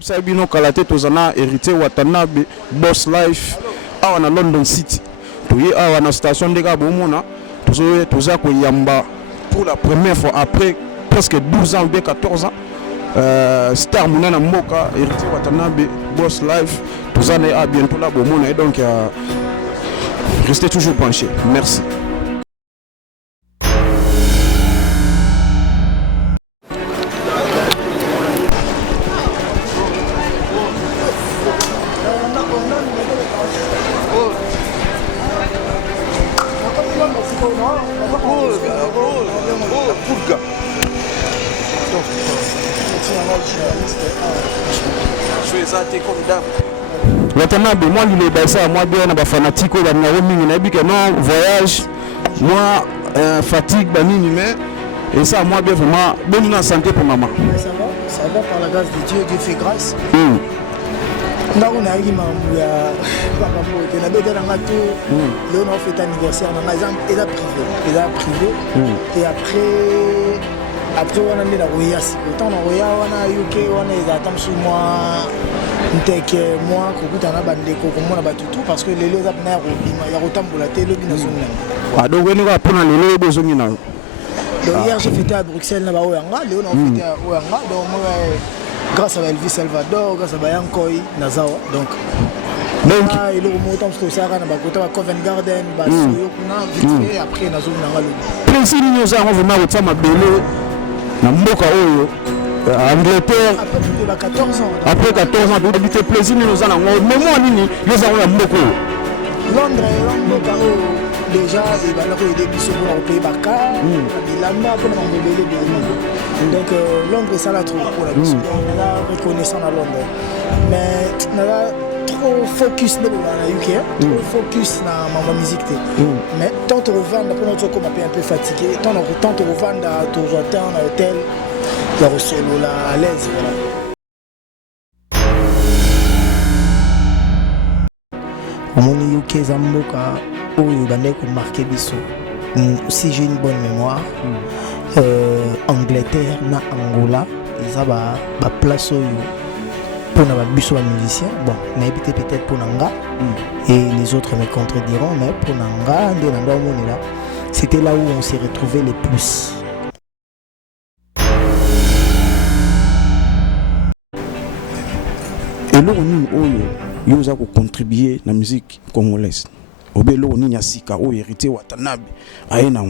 Sabino Kalate tozana hérité Watanabe Boss Life awa na London City. Toye awa na station de Gabomona toza ko yamba pour la première fois après presque 12 ans ou bien 14 ans. Star Munana Moka hérité Watanabe Boss Life tozana à bientôt là Bomona et donc restez toujours branchés. Merci. Watanabe, moi il est basé à moi bien na fanatique au banaro mingi na bika non voyage moi fatigue banini mais et ça moi bien vraiment bonne santé pour maman. Ça va par la grâce de Dieu, Dieu fait grâce. Là on a eu mamou ya papa mo na beta na to le on a fait anniversaire na exemple et privé et après on a mis la royas autant na roya on a UK on a attend sur moi nteke moi kokutana bandeko komona batutu parce que lelo za na robima ya rotambola te lobi na zone ah donc on va prendre lelo bozongi na donc hier j'ai fêté à Bruxelles na ba oyanga lelo on fêté à oyanga donc moi grâce à Elvis Salvador grâce à Bayankoi Nazawa donc il est au montant parce que ça na ba kota ba Covent Garden ba soyo kuna vite fait après na zone na ngalo principe nous avons vraiment au ma belé na mboka oyo Angleterre après 14 ans. Après 14 ans, il fait plaisir nous en avons. Mais moi, nous avons beaucoup. Londres, déjà, il va leur aider pour leur pays Baka. Il a mis pour nous donc Londres, ça l'a trop pour la mission. On a reconnaissant à Londres. Mais on a trop focus dans la UK, trop focus dans ma musique. Mais tant on revend, après notre comme un peu fatigué, tant on revend à tout hôtel. La recette à l'aise voilà. Mon UK Zamboka où il a marqué biso. Si j'ai une bonne mémoire, Angleterre na Angola, ils ont ba place pour na biso musicien. Bon, n'a habité peut-être pour Nanga et les autres me contrediront, mais pour Nanga, c'était là où on s'est retrouvés les plus. Et là, on a contribué à la musique congolaise. Obelo on a sika o hérité Watanabe aena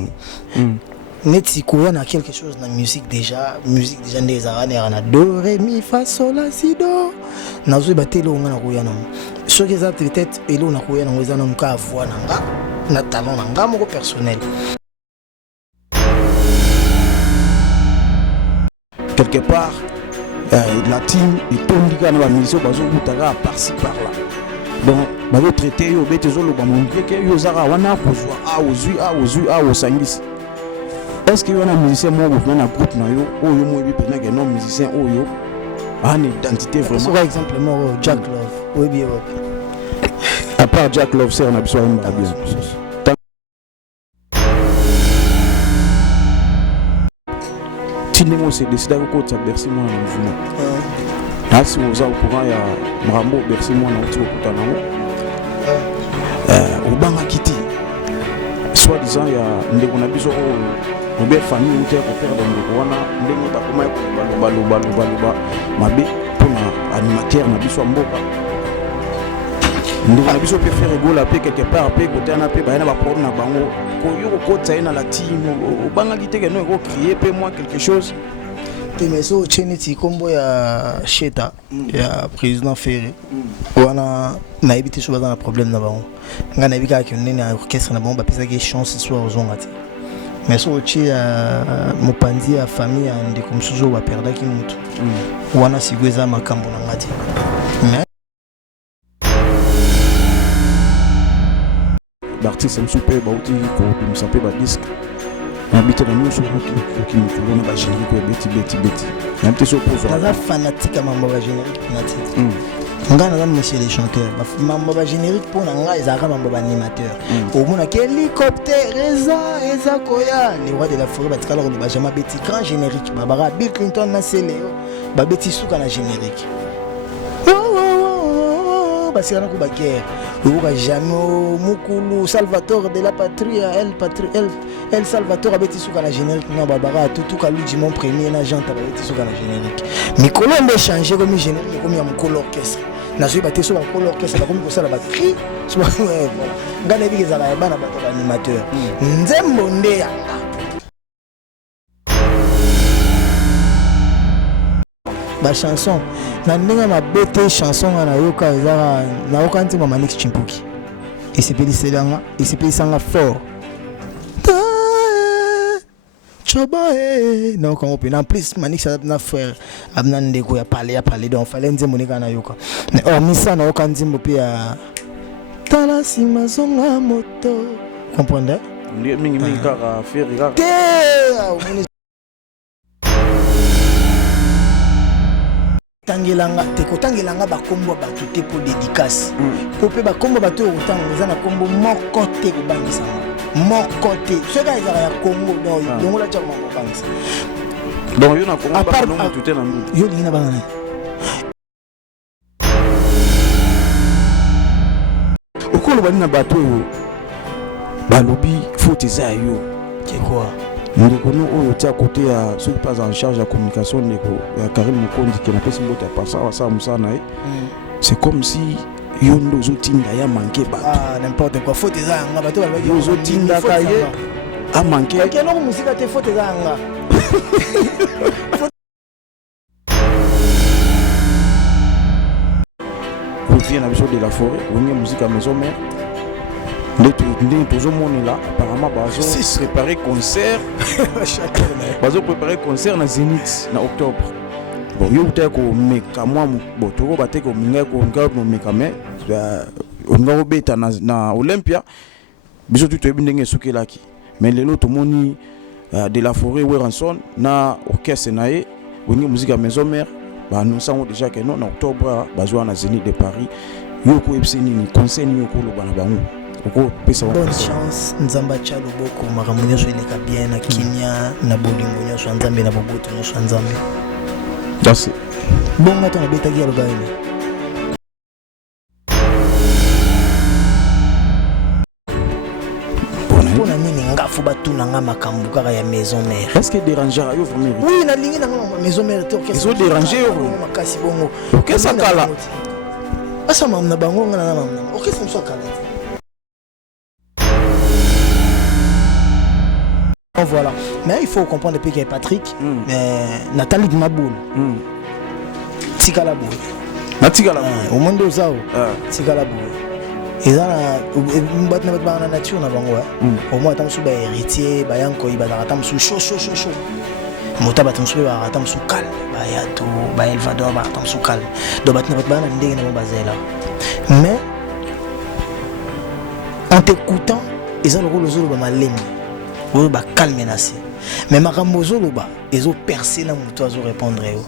Neti kouna quelque chose dans la musique déjà des années on a do ré mi fa sol la si do nazo batelo on a koyana ce que ça peut-être et là on a koyana on a ka voix nanga na talent nanga mon personnel quelque part la team et tout le monde a mis sur bazo butara par-ci par-là donc bazo traité yo betezo lo ba montrer que yo zara wana kozwa a osangisi est-ce que y a un musicien moi ou un groupe na yo oyo mo bi pena que non musicien oyo a une identité vraiment par exemple Jack Love oui bien à part Jack Love c'est on a besoin de bien Tindemo s'est décidé à côté Bercy moi dans le mouvement. Là si vous êtes au courant il y a Mrambo Bercy moi dans le côté au Banga Kiti. Soit disant il y a ndeko na biso o be famille ou te ko perdre ndeko wana ndeko ta kuma ko mabe pour na animateur na biso mboka. Ndeko na biso peut faire rigoler pe quelque part pe côté na pe ba na ba problème na bango. Ko la team au Banga Kiti que nous ko crier pe moi quelque chose. Mais so cheneti kombo ya Sheta ya président Ferré wana na ebité so bazana problème na bango ngana ebika ke nene orchestre na bango ba pesa ke chance soit ozonga te mais so chi mopanzi ya famille ande comme suzo ba perda ki mutu wana sigweza makambo na ngati mais l'artiste me souper ba uti ko bimsape ba disque habite na nous sur qui nous ba générique beti même te so pour ça fanatique mambo ba générique fanatique ngana za monsieur les chanteurs mambo ba générique pour nga ezaka mambo ba animateur au mona hélicoptère eza koya les rois de la forêt batikala ko ba jamais beti grand générique babara Bill Clinton na Céléo ba beti suka na générique basirana ko ba guerre oka jamais mukulu Salvatore de la patrie El Salvatore abeti suka na générique na babara tout ka Luigi mon premier na Jean abeti suka na générique mikolo mbe changer comme générique comme ya mukolo orchestre na zo baté so ba mukolo orchestre ba comme ko sala ba cri so ba ngana bi ezala bana bato ba animateur nzembo nde ya ba chanson na ndenge ma bete chanson na yoka ezara na yoka ntima Manix Chimpuki et c'est peli sanga fort choboe non quand on en plus Manix na frère amna ndeko ya parler donc fallait nzembo nika na yoka mais misa na yoka nzembo pia tala sima zonga moto comprendre mingi kaka faire tangelanga te kotangelanga bakombo bato te po dédicace po pe bakombo bato otanga eza na kombo moko te kobangisa moko te soka ezala ya Congo donc dongo la tchama kobangisa donc yo na Congo ba longo tout na ndu yo lingina bangana okolo bani na bato balobi faute za yo c'est quoi ndeko no oyo tia côté ya ceux qui passent en charge de la communication ndeko ya Karim Mukondi qui n'a pas simbo ta passer ça musana c'est comme si yo ndo zotinda ya manqué ba n'importe quoi faute za nga bato ba yo zotinda ka ye a manqué OK non musique te faute za nga vous vient à de la forêt on est musique à maison mère toujours mon là apparemment bazo préparer concert bazo préparer concert na Zénith na octobre bon yo te ko meka moi bon to ko bateko minga ko ngabo meka mais on ngabo beta na Olympia biso tout ndenge sukelaki mais lelo to moni de la forêt Weranson na orchestre nae woni musique à maison mère ba nous savons déjà que non en octobre bazo na Zénith de Paris yo ko epseni ni concert ni ko lo bana bango. Bonne chance nzamba cha loboko makambo nyonso eleka bien na Kenya na bolingo nyonso nzambe na boboto nyonso nzambe that's it bonga to na betaki ya lobaine pona nini ngafu batuna nga makambo kaka ya maison mère est-ce que déranger yo vraiment oui na lingi na maison mère to qu'est-ce que déranger yo makasi bongo qu'est-ce que kala asa mamna bango nga na mamna OK c'est ça kala. Voilà, mais il faut comprendre depuis qu'il y a Patrick, Nathalie de Maboul, Tikala Boul, au monde aux Zao, Tikala Boul. Et là, on bat la nature, au moins, on a héritier, Bayanko, il va attendre sous chaud. Mota batam sou baratam sou calme, Bayato, Baelvador baratam sou calme. Donc, batna batna ndenge na bazela. Mais en t'écoutant, ils ont le rôle aux autres malem. Ils ba calme menacé. Mais makambo zoloba, ils ont percé na moto azo répondre yo.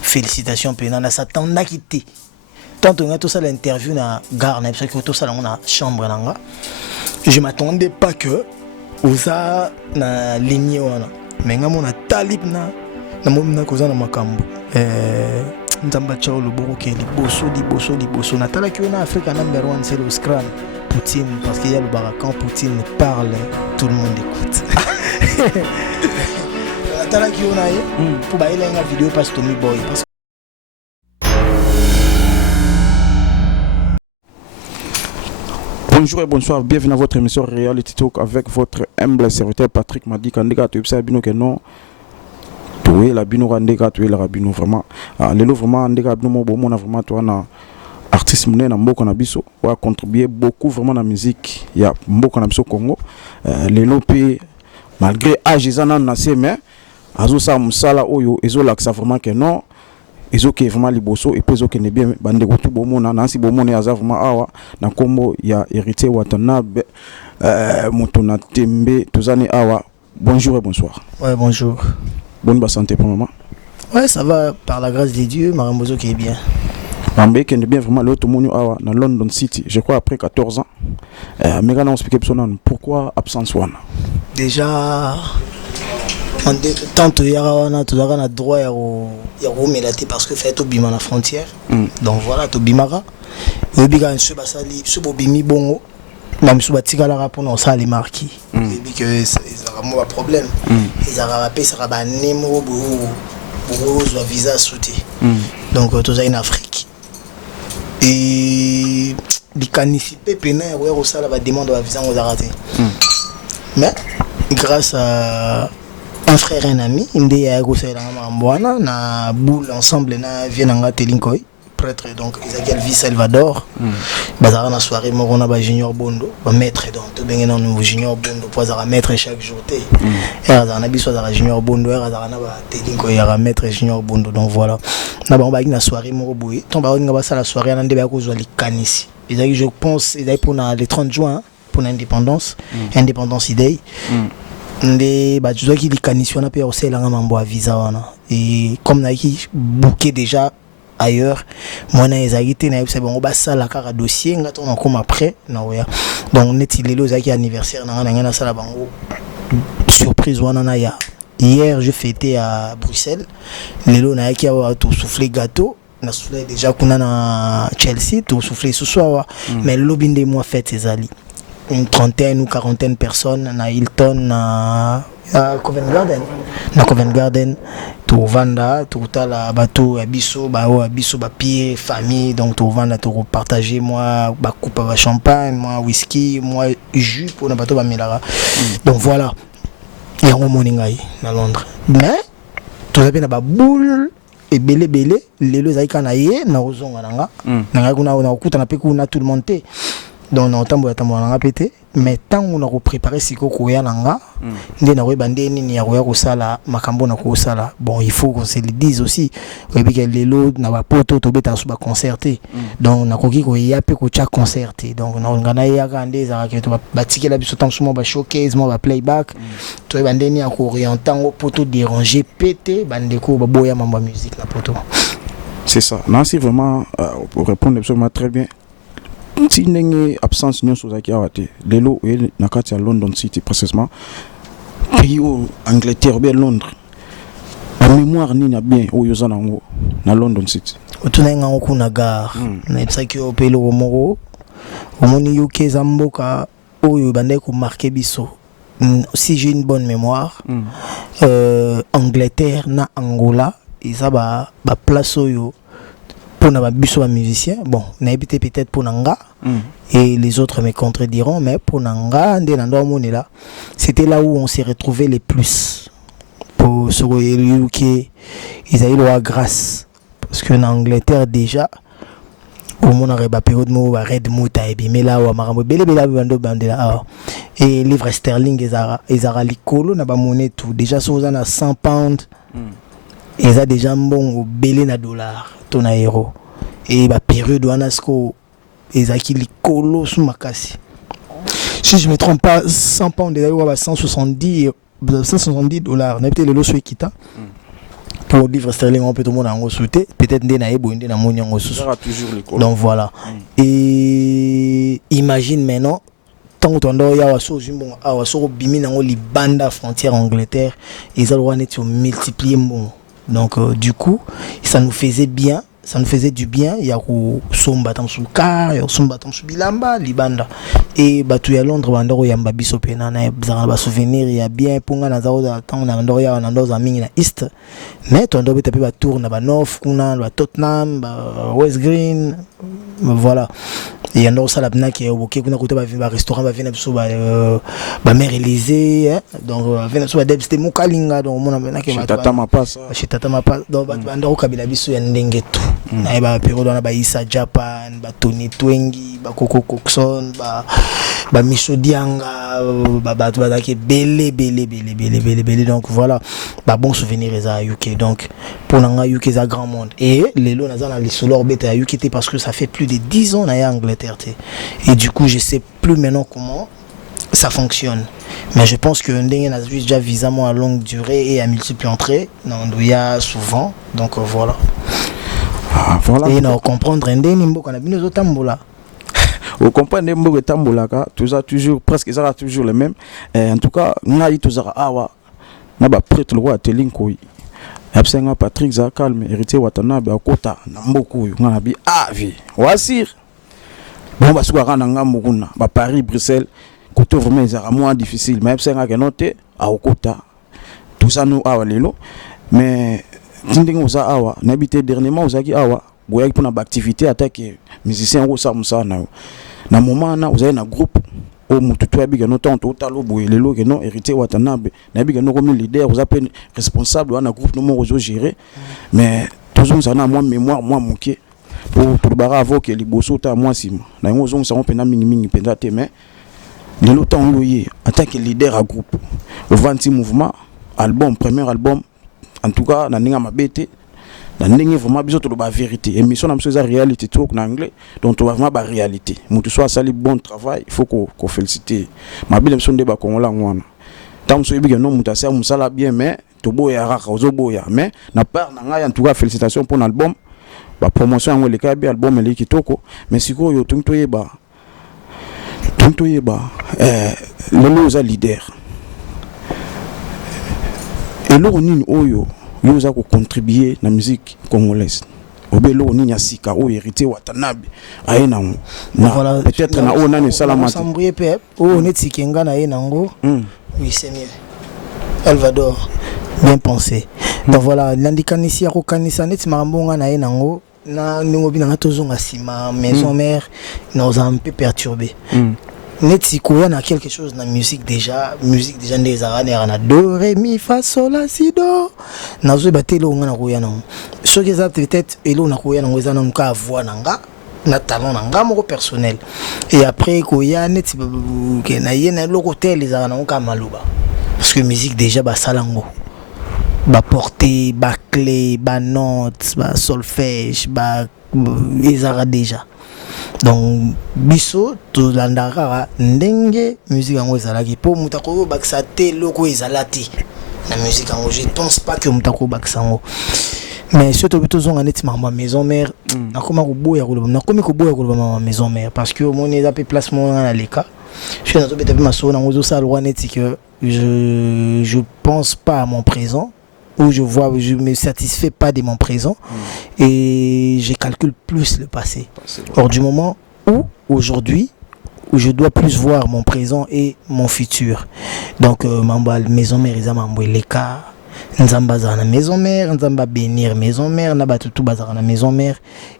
Félicitations pena na satan na quitté. Tant on a tout ça l'interview na gare na parce que tout ça dans la chambre nanga. Je m'attendais pas que oza na ligne wana. Mais nga mona talib na mona koza na makambo. Nzamba chao loboko ke liboso na tala ki na Africa number 1 c'est le Scrum. Poutine, parce qu'il y a le barakan, Poutine parle, tout le monde écoute. Pour bailler la vidéo parce que Tommy Boy. Bonjour et bonsoir, bienvenue à votre émission Reality Talk avec votre humble serviteur Patrick Madi Kandeka. Tu sais bien que non. Tu es la bino Kandeka, tu es la rabino vraiment. Les lots vraiment Kandeka, nous on a vraiment toi na. Artiste mouné na mboka na biso wa contribuer beaucoup vraiment na musique ya mboka na biso Congo lelo pe malgré âge ezana na seme azo sa musala oyo ezo laksa vraiment que non ezo ke vraiment liboso et puis ezo ke ne bien bande ko tout bomona na si bomona ya vraiment awa na kombo ya héritier Watanabe moto na tembe tozani awa. Bonjour et bonsoir. Ouais, bonjour. Bonne santé pour maman. Ouais, ça va par la grâce de Dieu, Marambozo qui est bien. Mambé qui est bien vraiment l'autre monde dans London City, je crois après 14 ans. Mais quand on explique pourquoi absence one. Déjà tant que yarawana tu as droit ya romelaté parce que fait au bima la frontière. Donc voilà to bimara Oyebi ka nso basali so bobimi bongo même so batikala pour non ça les marquis. Oyebi que ezaka mo problème. Ezaka ba pesa ba nemo bo zo visa sauté. Donc tout ça en Afrique. Et likanisipe pena ouais au sala ba demande ba visa aux arrêter. Mais grâce à un frère et un ami, il y a na boule ensemble na vienanga telinkoy prêtre donc Ezekiel V Salvador. Bazara na soirée morona ba junior bondo, ba maître donc to bengena no junior bondo pour za maître chaque jour té. Et za na biso za junior bondo, et za na ba telinkoy ya maître junior bondo donc voilà. Na ba na soirée moro boy, ton ba nga ba la soirée na ndebe ko zo likanisi. Et je pense pour le 30 juin pour l'indépendance, Independence Day. Ndé ba tu qui likanisi na pe au sel nga mambo a visa wana. Et comme na ki booké déjà ailleurs, moi na ezagité na c'est bon ba sala kaka dossier ngato na comme après na oya. Donc neti lelo zaki anniversaire na sala bango surprise wana na ya. Hier je fêtais à Bruxelles. Lelo na ki a tout souffler gâteau. Na soufflé déjà kuna na Chelsea tout soufflé ce soir mais l'obinde moi fête ces ali une trentaine ou quarantaine personnes na Hilton na Covent Garden tout vanda tout la bateau abisso ba pied famille donc tout vanda tout partager moi ba coupe ba champagne moi whisky moi jus pour na bateau ba milara donc voilà et on moningai na Londres mais tout ça bien ba boule et belé lelo zaika na ye na ozonga nanga nanga kuna na okuta na pe kuna tout le monde donc na tambo nanga pété mais tant on a préparé siko ko ya nanga ndé na bande nini ya ko sala makambo na ko sala bon il faut qu'on se le dise aussi et puis que lelo na ba poto to beta so ba concerter donc na koki ko ya pe ko cha concerter donc na ngana ya ka ndé za ke to ba tikela biso tant somo ba showcase mo ba playback to bande ni ya ko orientant au poto déranger pété bande ko ba boya mamba musique na poto. C'est ça. Non, c'est vraiment pour répondre absolument très bien. Si vous absence de Lelo et Nakati à London City précisément, pays Angleterre ou bien Londres, la mémoire ni na bien au Yozanango na London City. Otunenga okuna gare na ipsaki opelo omoro omoni UK zamboka oyo bande ko marquer biso. Si j'ai une bonne mémoire, Angleterre na Angola, et ça ba place oyo pour na biso ba musicien bon na habité peut-être pour nanga et les autres me contrediront mais pour nanga ndé na ndo moni là c'était là où on s'est retrouvé les plus pour ce UK ils avaient la grâce parce que en Angleterre déjà au monde aurait ba période mo ba red mota et mais là wa marambo belé bando bandela et livre sterling ezara likolo na ba monnaie tout déjà so za na 100 pounds et ça déjà bon belé na dollar ton euro et ba période wanasko ezaki likolo sous makasi si je me trompe pas 100 pounds déjà ou 170 dollars n'a peut-être le loso kita pour livre sterling on peut tout le monde en sauter peut-être ndé ebo ndé na moni en sous donc voilà et imagine maintenant tant que tu as so jumbo a so bimi na li banda frontière Angleterre et ça doit être multiplié bon. Donc du coup ça nous faisait bien, ça nous faisait du bien. Il y a somba tam sou car, il y a somba tam sou bilamba libanda et batu ya Londres bandoro ya mbabiso pena na ba souvenir ya bien ponga na zao za temps na bandoro ya na ndoza mingi na east mais to ndo beta pe ba tour na ba north kuna ba Tottenham ba West Green voilà et y ndo sala bna ki oboke kuna kote ba restaurant ba vena biso ba Mère Élysée donc vena so ba debste mukalinga donc mona bna ki ba tata mapasa donc ba ndo kabila biso ya ndenge tout na ba période na ba Isa Japan ba Tony Twengi ba Coco Coxon ba Micho Dianga ba tu ba ki belé donc voilà ba bon souvenir à UK donc pour nanga UK za grand monde et lelo naza na lisolo beta UK parce que ça fait plus de 10 ans na ya Angleterre et du coup je sais plus maintenant comment ça fonctionne mais je pense que ndenge na déjà visa à longue durée et à multiples entrées non il y a souvent donc voilà voilà et non comprendre ndenge mboka na bino zotambola vous comprenez mboka tambolaka toujours presque ça toujours les mêmes en tout cas ngai tozara awa na ba prêtre le roi telinko absenga Patrick za calme héritier watanabe akota na mboka oyo ngana bi avi wasir bon parce que quand ngambo kuna ba Paris Bruxelles côté vraiment c'est moins difficile même c'est nga noté à okota tout ça nous awa lelo mais tindinga uza awa n'habité dernièrement uzaki awa boya pour na activité attaque musicien ko sa musa na moment na uza na groupe au mututu abiga no tonto talo boye lelo que non hérité Watanabe na biga no comme leader vous appelez responsable na groupe no mo gérer mais toujours ça na moi mémoire moi moké pour tout bara avoke liboso ta moi sima na ngo zongo ça pena mingi penda te mais lelo temps loyer attaque leader à groupe le 20 mouvement album premier album en tout cas na ninga mabete na ninga vraiment biso to ba vérité émission na mso za réalité talk en anglais donc on va vraiment ba réalité mutu soit sali bon travail il faut qu'on féliciter mabile mso ndeba kongola ngwana tant mso biga no muta sa musala bien mais to boya raka ozo boya mais na part na ngai en tout cas félicitations pour l'album ba promotion ngo le kabi album le kitoko mais siko yo tunto yeba lelo za leader et lo nini oyo yo za ko contribuer na musique congolaise obelo nini asika o hérité Watanabe aina na peut-être na ona ne salamate sambrier pe o neti kenga na yenango oui c'est mieux Elvador bien pensé donc voilà l'indikanisi ya ko kanisa neti marambonga na yenango na ningo bina tozonga sima maison mère nous a un peu perturbé neti koya na quelque chose na musique déjà des arana na do ré mi fa sol la si do na zo batelo nga na koya na ce que ça peut-être elo na koya na ngeza na nka voix nanga na talent nanga moko personnel et après koya neti ke na yena loko tel les arana nka maluba parce que musique déjà ba salango ba porter ba clé ba note ba solfège ba ezara déjà donc biso to landara ndenge musique ngo ezalaki po mutako bakisa te loko ezalati na musique ngo je pense pas que mutako bakisa ngo mais surtout biso zonga neti ma maison mère nakoma ko boya ko ma maison mère parce que mon eza pe placement na leka je suis dans to ma so na ngo ça loi neti que je pense pas à mon présent où je me satisfais pas de mon présent et je calcule plus le passé. Or du moment où aujourd'hui où je dois plus voir mon présent et mon futur. Donc mamba maison mère eza mambo leka nzamba za na maison mère nzamba bénir maison mère na batutu bazara na maison mère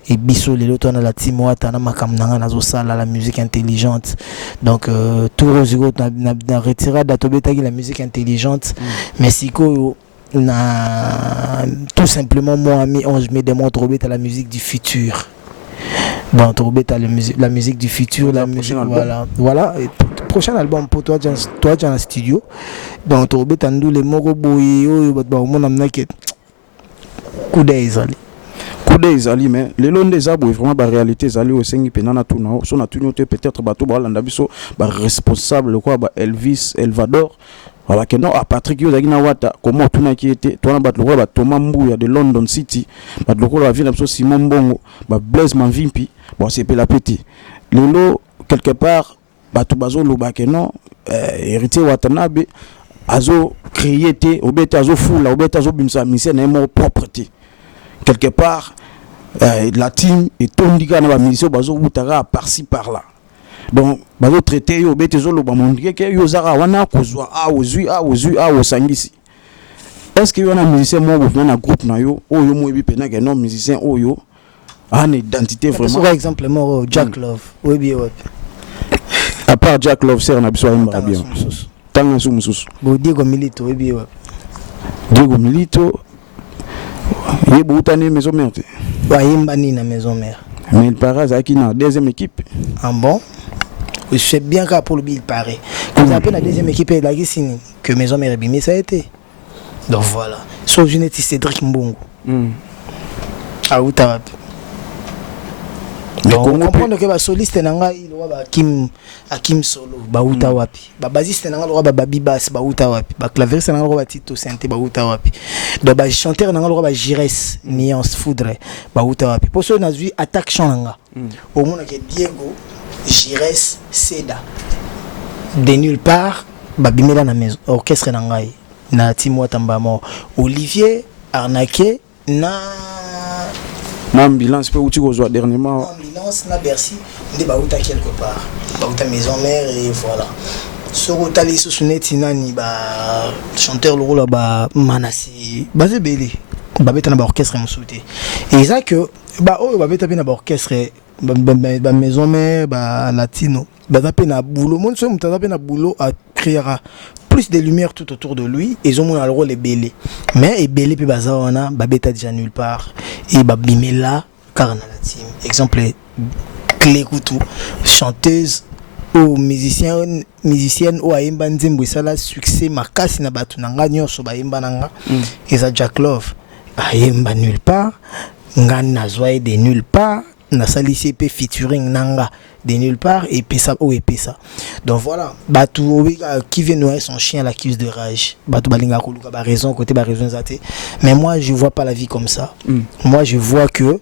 et biso lelo to na la timwata na makamnanga nazo sala la musique intelligente. Donc tout rozigo na retirer datobeta la musique intelligente mais siko na tout simplement moi ami on me demande Robert à la musique du futur donc Robert à la musique du futur la musique voilà et prochain album pour toi tu es en studio donc Robert andou les moko boyo ba mon amna ke coup d'ezali mais les longs des arbres vraiment ba réalité zali au sengi penana tout na so na tout peut-être bato ba landa biso ba responsable quoi ba Elvis Elvador. Voilà que non à Patrick Yozagina Wata comment tout n'a qui était toi na bat le roi Thomas Mbouya de London City bat le roi la ville absolument Simon Bongo ba Blaise Manvimpi bon c'est la petit lolo quelque part bato bazo loba que non hérité Watanabe azo créé té obete azo fula obete azo bimsa mission na mo propreté quelque part la team et tondika na ba mission bazo butara par-ci par-là. Donc bazo traité yo bete zo lo ba mondike ke yo zara wana kozwa a sangisi est-ce que yo na musicien mo bo na groupe na yo o yo mo ebi pena ke non musicien o yo an identité vraiment par exemple mo Jack Love oui à part Jack Love c'est on a besoin de bien tanga sou mususu bo Diego Milito oui Diego Milito yebo utani maison mère wa yimbani na maison mère mais il paraît à qui na deuxième équipe en bon je sais bien qu'à pour le il paraît quand après la deuxième équipe là qui que maison mère bimé ça a été donc voilà sauf Genetti Cédric Mbongo à Outawa donc on comprend que ba soliste nanga il wa Hakim Solo ba Outawapi ba basiste nanga lo ba Babibas ba Outawapi ba clavieriste nanga lo ba Tito Sente ba Outawapi donc ba chanteur nanga lo ba Jires Nuance Foudre ba Outawapi pour ceux na vu attaque chant nanga au monde que Diego Jires Seda de nulle part babimela na maison orchestre nangai na Timo Tambamo Olivier arnaqué na L'ambulance peut outil aux dernièrement. L'ambulance na Bercy, on est quelque part. Baouta maison mère et voilà. Sur Otali Sosunet Nani ba chanteur le rôle ba Manassi basé belé. Babeta na ba orchestre moussouté. Et ça que ba oh babeta bien na orchestre ba maison mère ba latino. Ba tapé na boulot monde so muta tapé na boulot à créer plus de lumière tout autour de lui et ils ont le rôle est belé. Mais et belé puis baza wana babeta déjà nulle part et ba bimela car na la team. Exemple Clé Coutou chanteuse ou musicienne ou aimba nzembo sala succès makasi na batu nanga nyonso ba yemba nanga eza Jack Love aimba nulle part ngani nazwa de nulle part na sali CP featuring nanga de nulle part et pesa ou et pesa donc voilà batu qui vient noyer son chien à la cuisse de rage batu balinga koluka ba raison côté ba raison zaté mais moi je vois pas la vie comme ça moi je vois que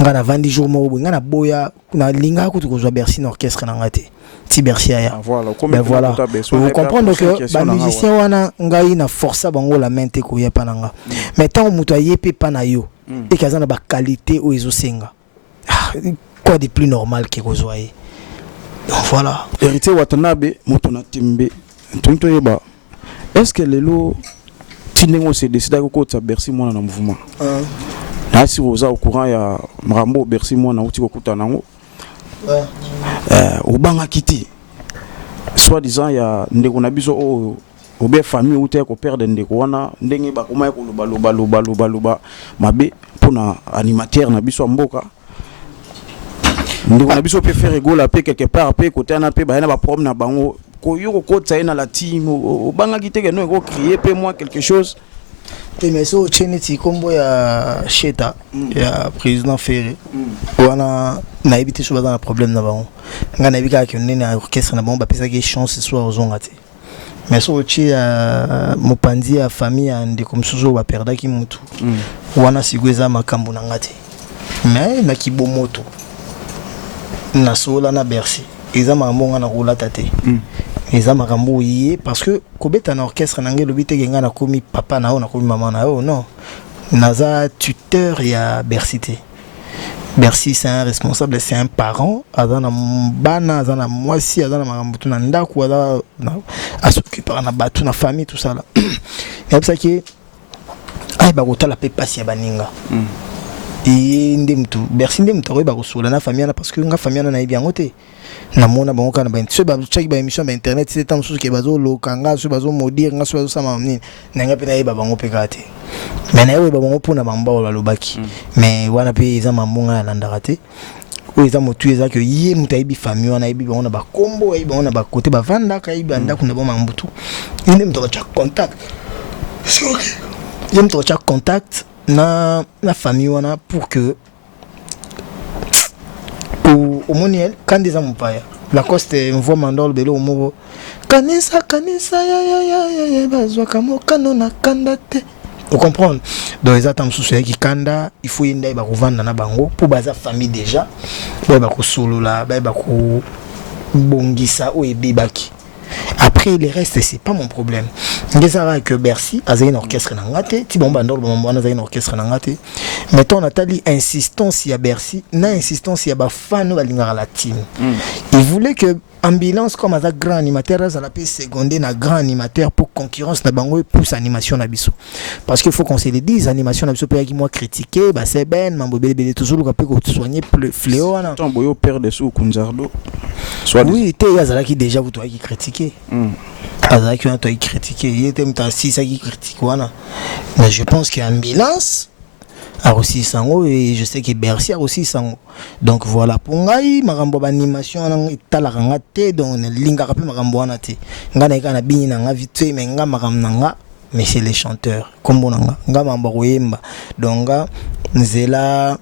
ngana 20 jours mo ngana boya na linga ko to Bercy na orchestre nanga te ti Bercy aya voilà ben voilà vous comprenez que ba musicien wana ngai na força bango la main te ko yepa nanga mais tant muto yepe pa na yo et kazana ba qualité o ezosenga quoi de plus normal que kozwaye donc voilà hérité Watanabe moto na timbe tonto yeba est-ce que lelo tinengo se décide ko ta Bercy mona na mouvement nasi roza au courant ya Marambo Bercy mona uti ko kutana ngo obanga kiti soit disant ya ndeko na biso o obe famille ou te ko perdre ndeko wana ndenge ba koma ko loba mabe pona animateur na biso mboka ndeko na biso peut faire rigoler pe quelque part pe côté na pe ba na ba problème na bango ko yo ko tsa na la team obanga kiti que no ko crier pe moi quelque chose mais so cheneti kombo ya Cheta ya président Ferré wana na éviter so bazana problème na bango ngana ebika ke nene orchestre na bango ba pesa ke chance soit ozonga te mais so chi ya mopandi ya famille ande comme sozo ba perda ki mutu wana sigweza makambo na ngate mais na kibomoto na sola na Bercy eza mamonga na roula tate eza makambo yé parce que kobeta na orchestre nangé lobité genga na komi papa na na komi maman na non naza tuteur ya Bercy te Bercy c'est un responsable c'est un parent azana bana azana mwasi azana makambo tuna ndaku azana a s'occuper na batu na famille tout ça là et pour ça que ay ba kotala pe pasi ya baninga et ndemtu Bercy ndemtu ba ko sola na famille na parce que nga famille na ibi angote na mona bango kana ba so ba chaki ba émission ba internet c'est tant sous que bazo lokanga so bazo modire nga so bazo sama nini nanga pe na iba bango pe kate mais na iba bango pona bamba wala lobaki mais wana pe eza mambonga na ndakate o eza motu eza que yé mutaibi famille wana ibi bango na ba kombo ibi bango na ba côté ba vanda ka ibi anda kuna ba mambutu ine mto cha contact so yé mto cha contact na famille wana pour que au moniel quand des amoupaya la coste envoie mandol belo moro kanisa ya bazwa kamo kanona kandate vous comprenez donc les attentes sous qui kanda il faut yenda ba kovanda na bango pour baza famille déjà ba ko solola ba ko bongisa o ebibaki après les restes c'est pas mon problème ngezara que Bercy a un orchestre na ngate ti bomba ndolo bomba na un orchestre na ngate mettons Nathalie insistance ya Bercy na insistance ya ba fan ba lingara la team il voulait que ambulance comme un grand animateur ça la paix secondaire na grand animateur pour concurrence na bango plus animation na biso parce qu'il faut qu'on se le dise animation na biso pe qui moi critiquer ba c'est ben mambo belé toujours le capé ko soigner fléau na tomboyo père de sous Kunzardo oui té yazala qui déjà vous toi qui critiquer azala qui toi qui critiquer il était même si ça qui critique wana mais je pense que ambulance a aussi sango et je sais que Bercy a aussi sango donc voilà pour ngai makambo ba animation na talaka ngate donc linga ka pe makambo wana te ngana kana bini na nga vite mais nga makam nanga mais c'est les chanteurs kombo nanga nga mamba koyemba donc nzela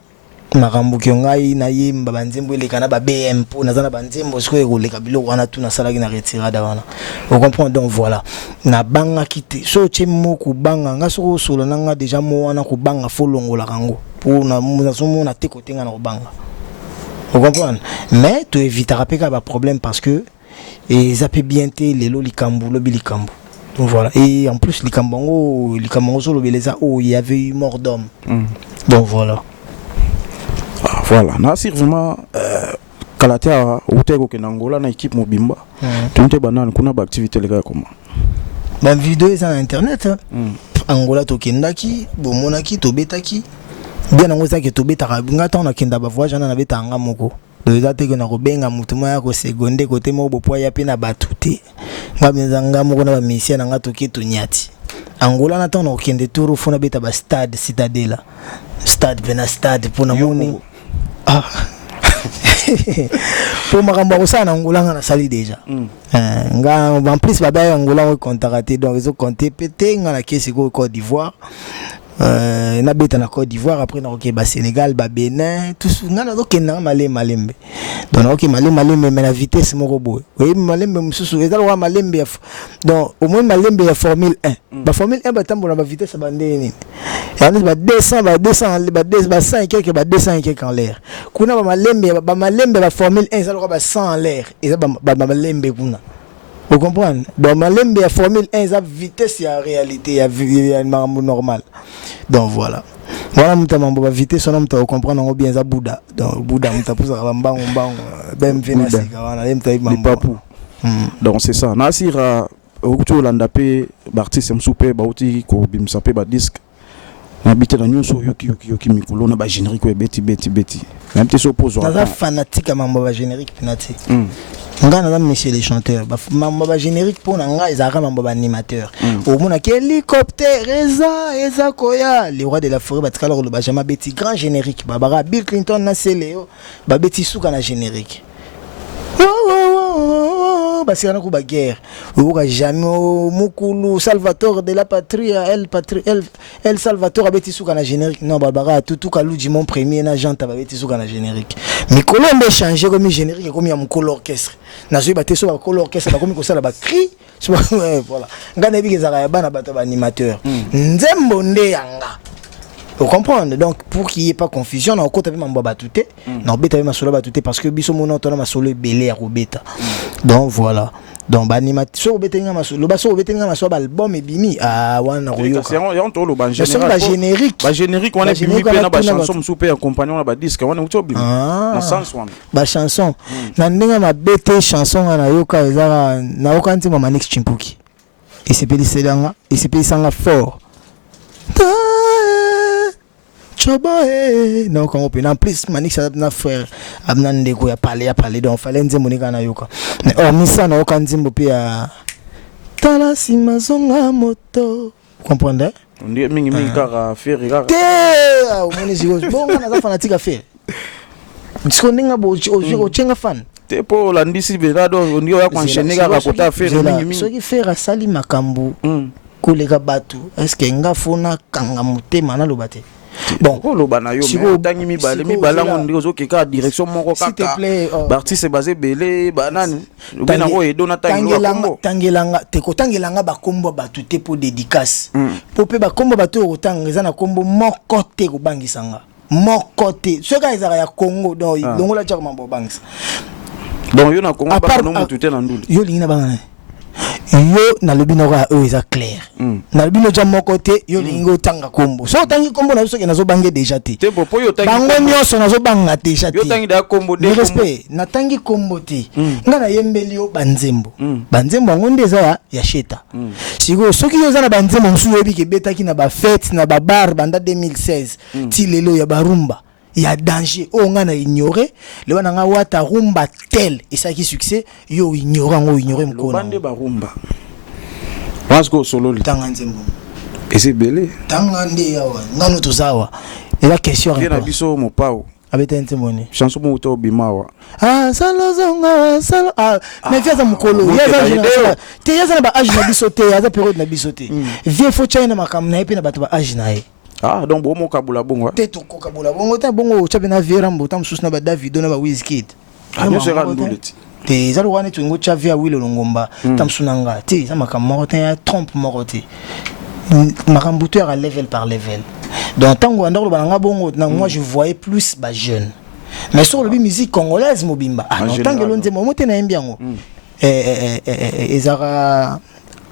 makambo ki ngai na yemba banzembo ele kana ba BM pour na zana banzembo siko ko le kabilo wana tu na sala ki na retirada wana vous comprenez donc voilà na banga kite so chemo ku banga nga so solo nanga déjà mo wana ku banga folongola kango pour na muzasomo na te côté nga na banga vous comprenez mais tu éviteras pas ba problème parce que et ça peut bien te lelo likambu lobi likambu donc voilà et en plus likambango solo beleza oh il y avait eu mort d'homme donc voilà Voilà, nasir vraiment Kalatea uteko kenangola na équipe mobimba. Tunte banane kuna ba activité les gars comment. Ba vidéo est sur internet. Angola tokendaki, bomonaki tobetaki. Bien angoza ke tobeta ngata on akenda ba voyage na beta anga moko. Doza te na kobenga mutu moya ko seconde côté mo bopo ya pe na batuté. Ngabenza ngamo na ba mission na ngato ke to nyati. Angola na tona okende tour fona beta ba stade Citadela. Stade pena stade pona moni. Ah. Pour makambo ko sana Angola na sali déjà. Nga en plus baba Angola ko contacter donc ils ont compté pété ngala kesi ko Côte d'Ivoire. Na beta na Côte d'Ivoire après na OK ba Sénégal ba Bénin tout ngana do kenna malembe donc OK malembe mais la vitesse moko boy oui malembe mususu ezalo wa malembe donc au moins malembe ya Formule 1 ba Formule 1 ba tambola ba vitesse ba ndeni ya ba 200 ba 100 et quelques ba 200 et quelques en l'air kuna ba malembe ba Formule 1 ezalo ba 100 en l'air et ba malembe kuna. Vous comprenez? Donc, malembe ya Formule 1, ça vitesse ya réalité, ya normal. Donc voilà. Voilà mutamambo ba vitesse on muta comprendre ngo bien za Bouddha. Donc Bouddha muta pousa ba mbango ben venasi kawana le muta ibamba. Donc c'est ça. Nasira okuto landa pe artiste msupe ba uti ko bimsa pe ba disque. Na bité na nyonso yoki mikolo na ba générique ko beti. Même te s'oppose. Na fanatique mambo ba générique pinati. Nga na monsieur les chanteurs mambo ba générique pour nga ezaka mambo ba animateur au mona ke hélicoptère eza koya les rois de la forêt batikala ko ba jama beti grand générique babara Bill Clinton na Seleo ba beti suka na générique parce qu'il y a une guerre. Jamais Mukulu Salvatore de la patrie, El Salvatore a bêti sous la générique. Non, Barbara, tout Kalouji mon premier agent a bêti sous la générique. Mais Colombe a changé comme générique et comme il y a mon color orchestre. N'a pas battu sur le color orchestre, comme ça la cri. Voilà. Gana bi ezara bana bato ba animateur. Nzembonde yanga. Vous comprenez? Donc pour qu'il n'y ait pas confusion, on a encore mambo batouté, on beta ma solo batouté parce que biso mon autonome solo belé à robeta. Donc voilà. Donc animateur betenga ma solo, baso betenga ma solo album et bimi ah wana royo. C'est on to lo ban générique. Ba générique on a bimi pe na ba chanson souper accompagnant na ba disque on a uto bimi. Na sens one. Ba chanson. Na ndinga ma bete chanson na yoka ezara na yoka nti mama Nix Chimpuki. Et c'est peli selanga, et c'est peli sanga fort. Non, quand on peut en plus, Manix a un frère, Abnan Ndeko a parlé, donc fallait dire Monika Nayoka. Mais oh, Missa n'a aucun zimbo pia. Tala simazonga moto. Vous comprenez? On dit mingi car faire regarde. Au moins, bon, on a fanatique à faire. Tu connais un beau, au tchenga fan. T'es pour l'andisi belado, on dit à enchaîner à raconter à faire mingi. Ce qui fait à Sali Makambu, Kolega Batu, est-ce qu'il y a un fona kangamute manalobate? Bon, si vous avez mis direction mon s'il te plaît, l'artiste est basé belé banane. Tangelanga, teko tangelanga ba kombo batute pour dédicace. Popé ba kombo batu otangeza na kombo moko te ko bangisanga. Moko te. Ce gars ezara ya Congo donc longo la tchaka mambo bangisa. Donc yo na Congo ba no mutute na nduli. Yo lingina bangana. Yo na lobinora eux eza clair na lobino ja moko te yo lingo tanga kombo so tangi kombo na biso ke nazo bange déjà te po yo tangi bango nyonso nazo banga déjà te yo tangi da kombo de respect na tangi kombo te nga na yembeli yo banzembo bango ndeza ya sheta siko soki yo za na banzembo msu yebi ke betaki na ba fête na ba bar banda 2016 ti lelo ya barumba. Il y a danger. Oh, on a ignoré. Le on a wata rumba tel et ça qui succès. Yo ignorant le bande barumba. Wasko solo le tanganzembo. Et c'est belé. Tangande yawa. Ngano tozawa. Et la question est. Bien abiso mo pao. Abeta ntemoni. Chanson mo to bimawa. Ah salo zonga salo ah mais viens à mukolo. Yaza te yaza ba âge na bisote, yaza période na bisote. Viens faut china makam na epi na bato ba âge na e. Ah donc bon kabula bongo. Te to kabula bongo ta bongo chape na Vierambo tam sus na ba Davido na ba Wizkid. Ah bien sera nduleti. Te zalo wane tu ngo chavia wilo longomba tam sunanga. Te ça makam morote ya trompe morote. Makambuteur à level par level. Donc tango andoro bananga bongo na moi je voyais plus ba jeune. Mais sur le musique congolaise mobimba. Ah non tango lonze momote na embiango. Ezara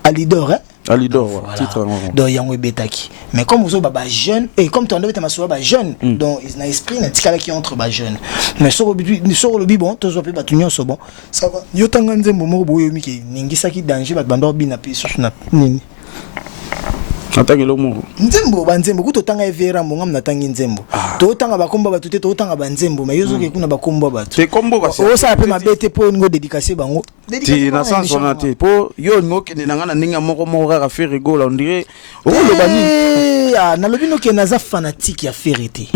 Alidor hein. Alidor voilà. titre donc yango betaki mais comme vous ba jeune et comme ton beta maso ba jeune donc ils na esprit na tikala qui entre ba jeune mais sur le bon tozo pe ba tunyo so bon ça va yo tanga nzembo moko boyo miki ningisa ki danger ba bando bina pe so na nini atangi lo moko nzembo banzembo kuto tanga evera mbonga mna tangi nzembo to tanga bakomba batu te to tanga banzembo mais yozo ke kuna bakomba batu te kombo ba o sa pe mabete po ngo dédicacer bango ti na sans on a te po yo ngoke ni nanga na ninga moko moko ka faire rigolo on dirait o lo bani na lobi no ke naza fanatique ya ferité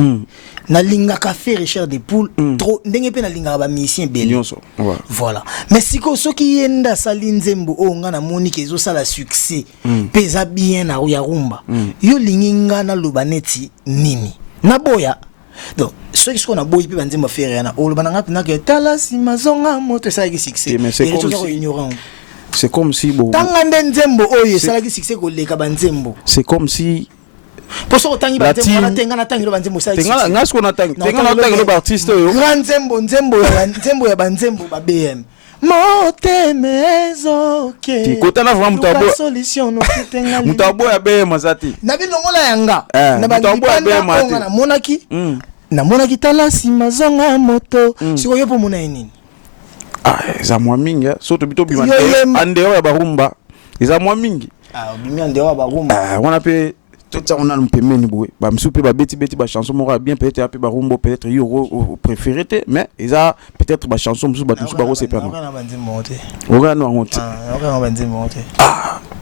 na linga ka faire cher des poules trop ndenge pe na linga ba musicien beli voilà mais siko soki yenda sali nzembo o nga na moni ke zo sala succès pesa bien na ya rumba yo linginga na lobaneti nini na boya donc ceux qui sont na boyi pe banzembo faire yana o lobana ngapi na ke tala si mazonga moto ça qui succès c'est comme si bon tanga nzembo oyo sala qui succès ko leka banzembo c'est comme si pour ça tangi banzembo na tenga na tangi lo banzembo ça tenga ngasko na tangi tenga na tangi lo artiste yo grand nzembo ya banzembo ba BM motemezo ke kotana vraiment mutabo solution no ketenga mutabo ya BM azati na bilongola yanga na mutabo ya BM ati na monaki tala sima zonga moto siko yopo mona nini za mwa mingi soto bito bima andeo ya barumba za mwa mingi bimi andeo ya barumba wana pe tout ça on a pemeni boué ba msupe ba beti ba chanson mora bien peut-être après ba rumbo peut-être yo préféré mais ils a peut-être ba chanson msupe ba tout ba c'est pas non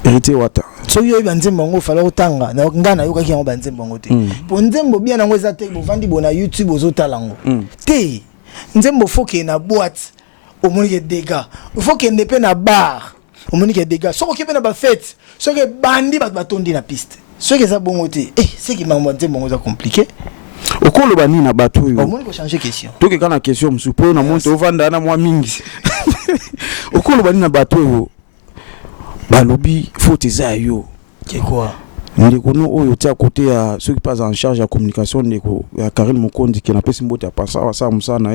hérité wata so yo banzembo ngo fala otanga na ngana yo kaki ngo banzembo ngo te po nzembo bien ngo za te bo vandi bona YouTube ozotalango te nzembo foke na boîte au moins que dégâts il faut qu'il ne pe na bar au moins que dégâts so ko pe na ba fête so que bandi ba tondi na piste ce que ça bon côté c'est qui m'a monté bon ça compliqué okolo bani na bato yo on va changer question to ke kana question msupo na monte ovanda na mwa mingi okolo bani na bato yo balobi faute za yo c'est quoi ndeko no oyo tia côté ya ceux qui passent en charge ya communication ndeko ya Karine Mokondi qui na pesi mbote ya passa wa sa musana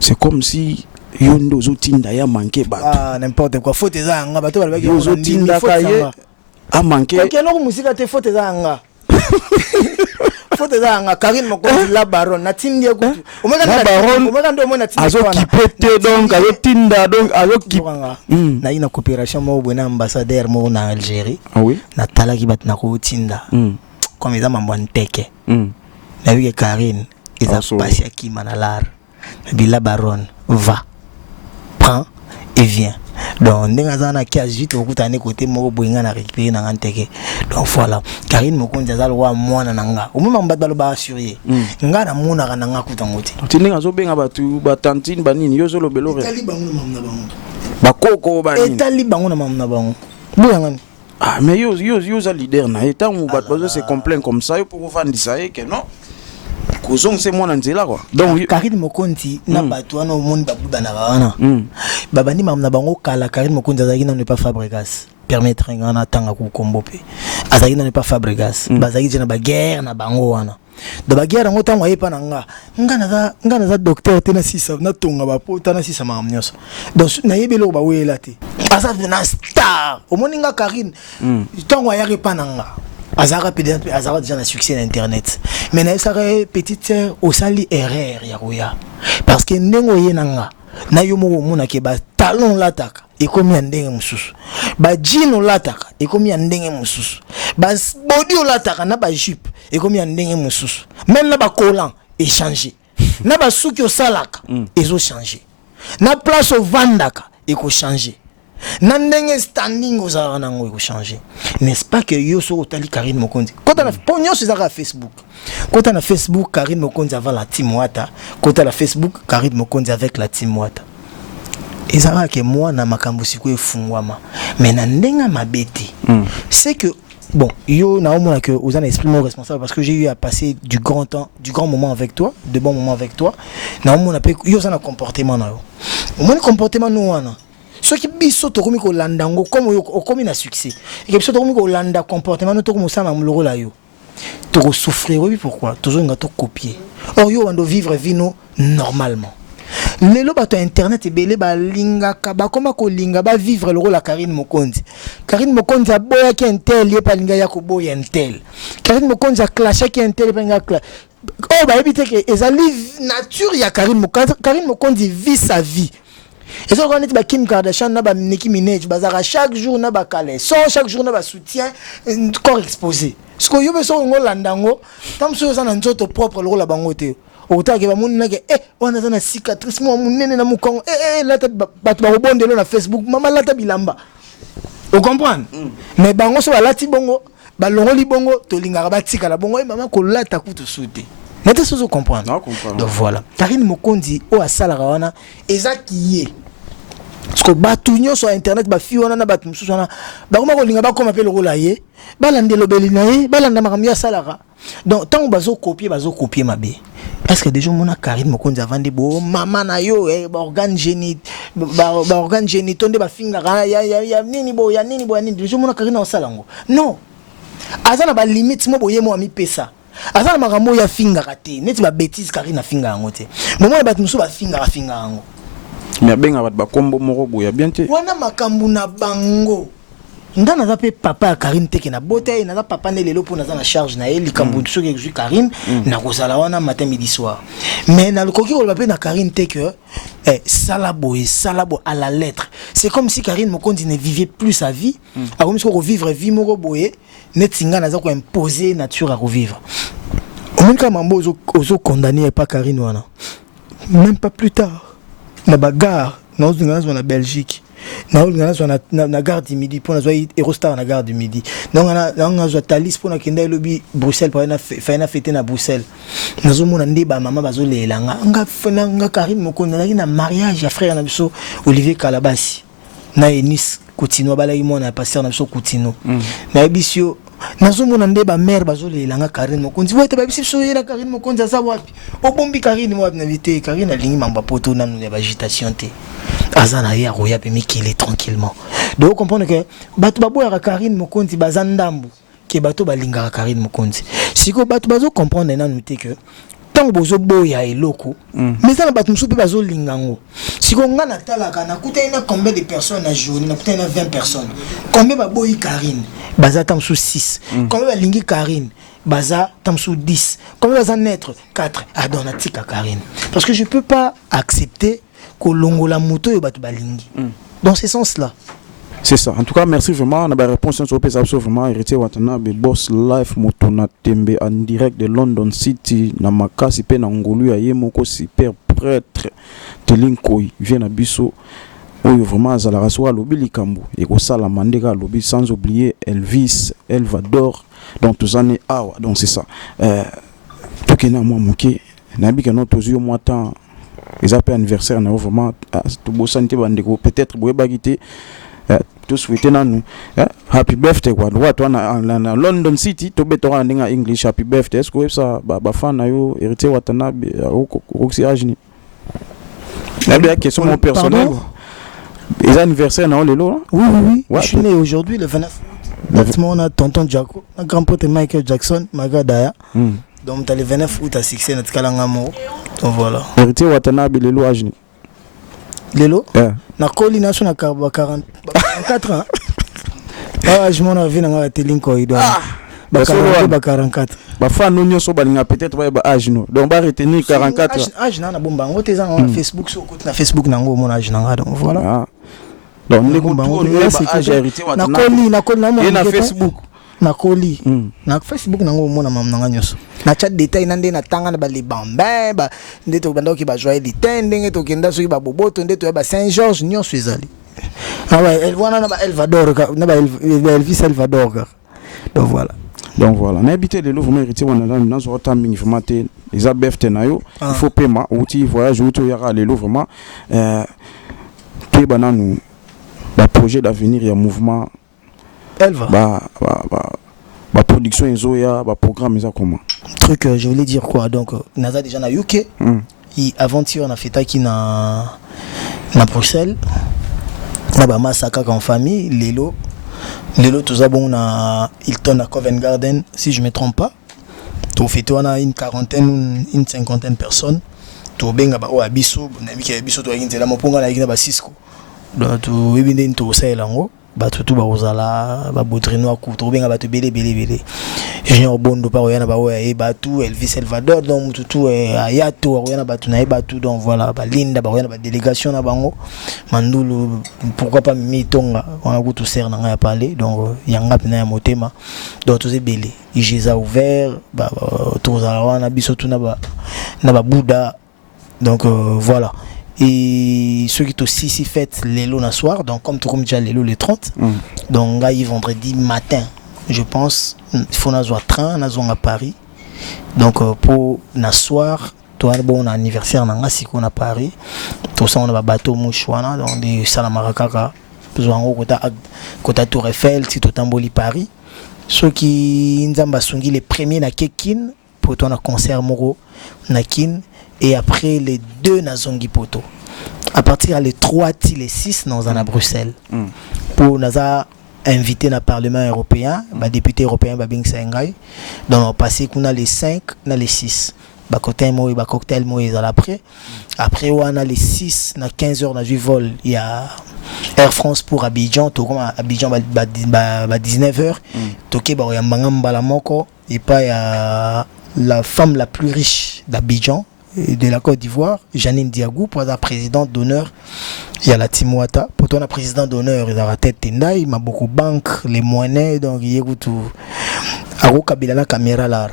c'est comme si yo ndo zotinda ya manqué bato n'importe quoi faute za nga bato balobaki yo zotinda kaye a manqué quel autre musique te faute za nga faute za nga Karine Mokondi la baronne na tindia kutu omeka ndo mona tindia azo kipote donc azo tinda donc azo kipanga na ina coopération mo bona ambassadeur mo na Algérie oui na talaki bat na ko tinda comme ils a mambo nteke na wi Karine ils a passé à qui manalar la baronne va prend et vient donc ndenga na kia vite okutane côté moko boinga na récupérer na nganteke donc voilà Karine Mokondi azalo wa mwana nanga omema mbad balo ba assurer nga na mona kana nga kutangote tindenga zo benga batu ba tantine banini yo zo lobelo re etali bango na mamna bango bakoko banini etali bango na mamna bango boyanga mais yo za leader na eta mu bat bazo se complain comme ça yo pour vendre ça que non kozong c'est mon nzela quoi donc Karine Mokondi na bato wana omoni babuda na wana babandi mamna bango kala Karine Mokondi azaki na ne pas Fabregas permettre ngana tanga ku kombope azaki na ne pas Fabregas bazaki jena ba guerre na bango wana de ba guerre ngo tango yepa na nga za docteur te na sisa na tonga ba pota na sisa mamnyoso donc na yebelo ba wela te asa na star omoni nga Karine tango ya repa na nga Azara peut-être Azara déjà un succès d'internet mais na ça petite sœur au sali erreur ya roya parce que ndengo yenanga na yo mo mona ke ba talon lataka e komi ndenge mususu ba jean lataka e komi ndenge mususu ba body lataka na ba jupe e komi ndenge mususu même na ba collant et changer na ba suki o salaka ezo changer na place au vandaka e ko changer nandenge standing aux nango eko changer n'est-ce pas que yo so otali Karine Mokondi kota na pognon sur Facebook kota na Facebook Karine Mokondi avant la team Wata kota la Facebook Karine Mokondi avec la team Wata ezara que moi na makambo siko efungwama mais na ndenga mabete c'est que bon yo na omona que vous en exprimez responsable parce que j'ai eu à passer du grand moment avec toi de bons moments avec toi na omona pe yo ça na comportement na yo mon comportement no wana ce qui biso to komi ko landango comme okomi na succès et que biso to komi ko landa comportement no to komo sa na mloro la yo to souffrir oui pourquoi toujours nga to copier or yo ando vivre vino normalement lelo bato internet ebele balingaka bakoma kolinga ba vivre le rôle à Karine Mokonzi. Karine Mokonzi a boya ki intel ye palinga ya ko boya intel. Karine Mokonzi a clashé ki intel palinga clash. Oh ba ebite ke ezali nature ya Karine Mokonzi. Karine Mokonzi vit sa vie. Et ça, on est ba Kim Kardashian, na ba Nicki Minaj, bazara chaque jour na ba calais, chaque jour na ba soutien, corps exposé. Ce que yo be so ngo landango, tam so za na nzoto propre le rôle la bango te. Autant que ba mun na ke on a na cicatrice mo munene na mukongo là ta ba rebondelo na Facebook, mama là ta bilamba. Vous comprenez? Mais bango so la ti bongo, ba longoli bongo to lingaka ba tika la bongo mama ko la ta kutu souté. Nete so comprendre. Donc voilà. Karine Mokonzi o asala wana ezaki parce que batunyo sur internet ba fi wana na batu mususu wana ba koma ko linga ba koma pe le rôle ye ba landelo belina ye ba landa makamia salara. Donc tant bazo copier mabe. Est-ce que déjà mona Karine Mokonzi avant de bo mama na yo ba organe génie ba organe génie tonde ba finga ya nini bo ya nini déjà mona Karine osalango. Non. Azana ba limite mo boye mo ami pesa. Azana makambo ya finga kate neti ba bêtise Karine finga yango te. Moment ba mususu ba finga yango. Mais benga bat ba kombo moko boya bien te. Wana makambu na bango. Ndana za pe papa Karine teke na bote na za papa ne lelo pona za na charge na eli kambu soki ke Karine na kozala wana matin midi soir. Mais na lokoki ko ba pe na Karine teke salabo à la lettre. C'est comme si Karine Mokonzi ne vivait plus sa vie, a comme si ko vivre vie moko boye netinga na za ko imposer nature à revivre. Au moins quand mambo ozo condamné pas Karine wana. Même pas plus tard. Na bagarre na Belgique na gare du midi pour na Eurostar na gare du midi donc na Thalys pour na kenda lobi Bruxelles pour na fêter na Bruxelles nazo mona ndeba mama bazolela nga Karine Mokonzi na mariage ya frère na biso Olivier Kalabasi na Enis Coutinho balaki mona pasteur na biso Coutinho na ebisio nazo mona ndeba mère bazolela nga Karine Mokonzi wote babisi biso yena Karine Mokonzi aza wapi obombi Karine wapi na vite Karine alingi mamba poto na nous agitation te azana ya roya pe mikile tranquillement donc comprendre que bato baboya Karine Mokonzi bazandambu ke bato balinga Karine Mokonzi siko bato bazo comprendre na nous te que tant bozo boya eloko mais ça na bato musupe bazo lingango siko ngana talaka na kuta ina combien de personnes à journée na kuta ina 20 personnes combien baboyi Karine baza tam sous 6 combien balingi Karine baza tam sous 10 combien baza naître 4 adonatika Karine parce que je peux pas accepter kolongola moto yo bato balingi dans ce sens là. C'est ça. En tout cas, merci vraiment. On a une réponse sur le vraiment héritier Watanabe Boss Life Motona Tembe en direct de London City. Namaka si pe na ngolu ya yemoko super prêtre Telinkoi vient à Bisso. Oyo vraiment azala so lobi likambo et ko sala mandeka lobi sans oublier Elvis, Elvador. Donc tous années awa. Donc c'est ça. Tokena moi moké na bi kana tozo moi temps ils appellent anniversaire na vraiment to bo santé bandeko peut-être boye bagité tout souhaiter na nous happy birthday kwa watu na London City to betora ndinga English happy birthday est-ce que ça ba fan na yo héritier Watanabe oxy agni na bien question mon personnel les anniversaires na lelo oui je suis né aujourd'hui le 29 août on a tonton Jaco un grand-pote Michael Jackson Magadaya donc t'as le 29 août à succès notre kalangamo donc voilà héritier Watanabe lelo agni lelo na koli na sona 44 ans je m'en avais na telinko ido ba 44 ba fa no nyoso balinga peut-être ba âge no donc ba retenir 44 âge na bomba ngote za na Facebook so na Facebook nango mon âge na donc voilà donc ne ko ba âge héritier Watanabe na koli na na Facebook na koli na Facebook nango mona mam nanga nyoso na chat détail nande na tanga na ba libamba ba ndeto banda ki ba joie litende to kenda so ki ba boboto ndeto ba Saint Georges nyoso ezali ouais elle voit na ba Elvador na ba Elvis Elvador donc voilà na habité de l'ouvre héritier wana na zo taming vraiment te eza birthday na yo il faut paiement outil voyage outil yara le vraiment pe bananu ba projet d'avenir ya mouvement Elva ba production ezoya ba programme eza comment truc je voulais dire quoi donc naza déjà na UK et avant-hier on a fait taki na Bruxelles na ba massacre en famille lelo tout ça bon na Hilton à Covent Garden si je me trompe pas tout fait on a une quarantaine une cinquantaine de personnes to benga ba o abiso na biki abiso to nzela moponga na ikina ba Cisco donc to ebinde to saelango bato tout bazala ba botrino ku to benga bato belé Junior Bondo pa oyana ba oya bato Elvis Salvador donc tout ayato oyana bato na bato donc voilà ba linda ba oyana ba délégation na bango mandulu pourquoi pas mitonga on a tout ser na ya parler donc yanga pena ya motema donc tout belé Ijeza ouvert ba to za wana biso tout na ba Bouddha donc voilà. Et ceux qui aussi si fêtent l'élo na soir, donc comme tout comme déjà l'élo le 30, donc là, vendredi matin, je pense, il faut nazoa train, nazoa à Paris. Donc pour na soir, toi bon anniversaire nanga si qu'on a Paris, tout ça on a bateau mouchouana donc des Salamarakaka, besoin en kota Tour Eiffel, si tout tamboli Paris. Ceux qui nzamba sungi les premiers na Kekin, pour toi na concert moro na Kin. Et après les 2 Nazongi Poto. À partir des 3 les 6 dans à Bruxelles. Pour nous invité dans le Parlement européen, les députés européens Babing Sengai. Donc on passé qu'on a les 5, on a les 6. Bah cocktail moi après. Après on a les 6, on a 15 heures on a du vol, il y a Air France pour Abidjan, tout comme Abidjan 19h. Toké bah il y a Mbangamba moko et pas il y a la femme la plus riche d'Abidjan de la Côte d'Ivoire, Janine Diagou, pour la présidente d'honneur. Il y a la Timouata, pour toi la présidente d'honneur, il y a la tête Tendai, il y a beaucoup de banques, les monnaies, donc il y a tout. Aro Kabila la caméra là.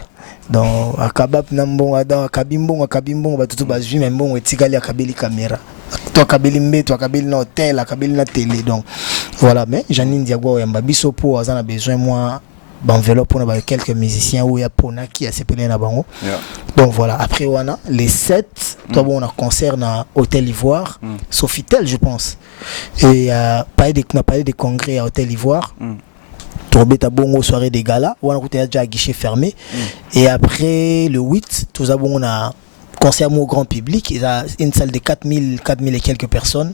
Donc à Kabab Nambon, à Kabimbon, bah tout bas ju même bon et Tigali à Kabili caméra. Toi Kabili Mbe, toi Kabili na hôtel, à Kabili na télé. Donc voilà, mais Janine Diagou, il y a Biso pour a besoin moi. Enveloppe pour quelques musiciens où il y a Pona qui a séparé na bango. Donc voilà, après on a les 7, on a concert à Hôtel Ivoire, Sofitel je pense. Et on a parlé des congrès à Hôtel Ivoire. Torbé ta bongo soirée des galas, on a déjà à guichet fermé. Et après le 8, tout ça on a concert au grand public, il y a une salle de 4000 et quelques personnes.